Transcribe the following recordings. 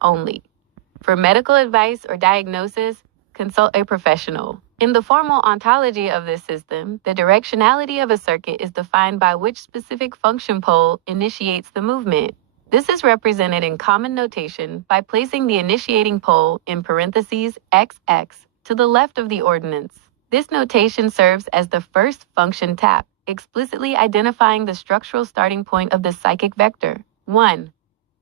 only. For medical advice or diagnosis, consult a professional. In the formal ontology of this system, the directionality of a circuit is defined by which specific function pole initiates the movement. This is represented in common notation by placing the initiating pole in parentheses XX to the left of the ordinance. This notation serves as the first function tap, explicitly identifying the structural starting point of the psychic vector. 1.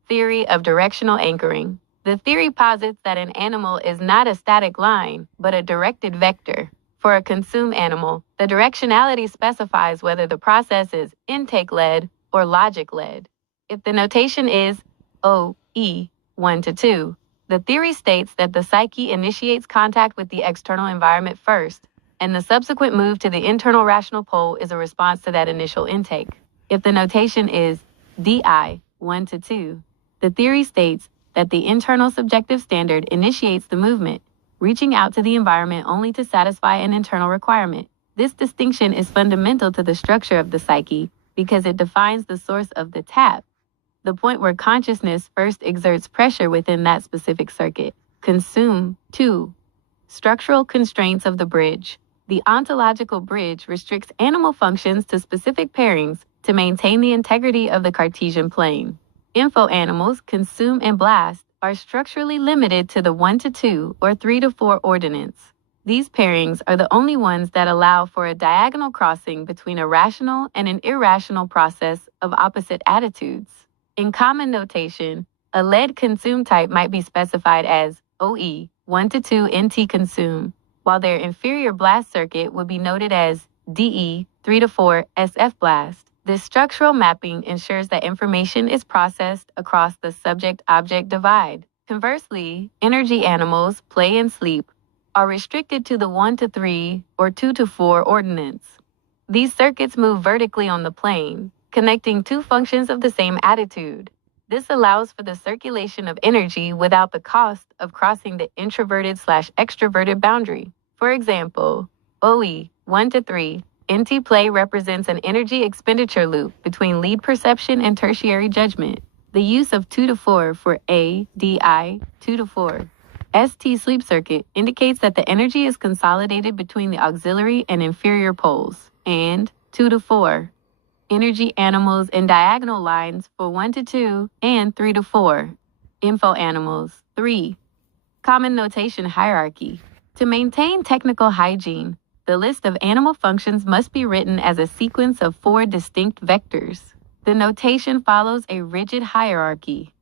Theory of directional anchoring. The theory posits that an animal is not a static line, but a directed vector. For a consume animal, the directionality specifies whether the process is intake-led or logic-led. If the notation is OE 1 to 2, the theory states that the psyche initiates contact with the external environment first, and the subsequent move to the internal rational pole is a response to that initial intake. If the notation is DI 1 to 2, the theory states that the internal subjective standard initiates the movement, reaching out to the environment only to satisfy an internal requirement. This distinction is fundamental to the structure of the psyche because it defines the source of the tap, the point where consciousness first exerts pressure within that specific circuit. Consume. 2. Structural constraints of the bridge. The ontological bridge restricts animal functions to specific pairings to maintain the integrity of the Cartesian plane. Info animals, consume and blast, are structurally limited to the 1 to 2 or 3 to 4 ordinance. These pairings are the only ones that allow for a diagonal crossing between a rational and an irrational process of opposite attitudes. In common notation, a lead consume type might be specified as OE 1 to 2 NT consume, while their inferior blast circuit would be noted as DE 3 to 4 SF blast. This structural mapping ensures that information is processed across the subject-object divide. Conversely, energy animals, play and sleep, are restricted to the 1 to 3 or 2 to 4 ordinance. These circuits move vertically on the plane, connecting two functions of the same attitude. This allows for the circulation of energy without the cost of crossing the introverted/extroverted boundary. For example, OE 1 to 3 NT play represents an energy expenditure loop between lead perception and tertiary judgment. The use of 2 to 4 for ADI 2 to 4 ST sleep circuit indicates that the energy is consolidated between the auxiliary and inferior poles, and 2 to 4 energy animals in diagonal lines for 1 to 2 and 3 to 4 info animals. 3. Common notation hierarchy. To maintain technical hygiene, the list of animal functions must be written as a sequence of 4 distinct vectors. The notation follows a rigid hierarchy.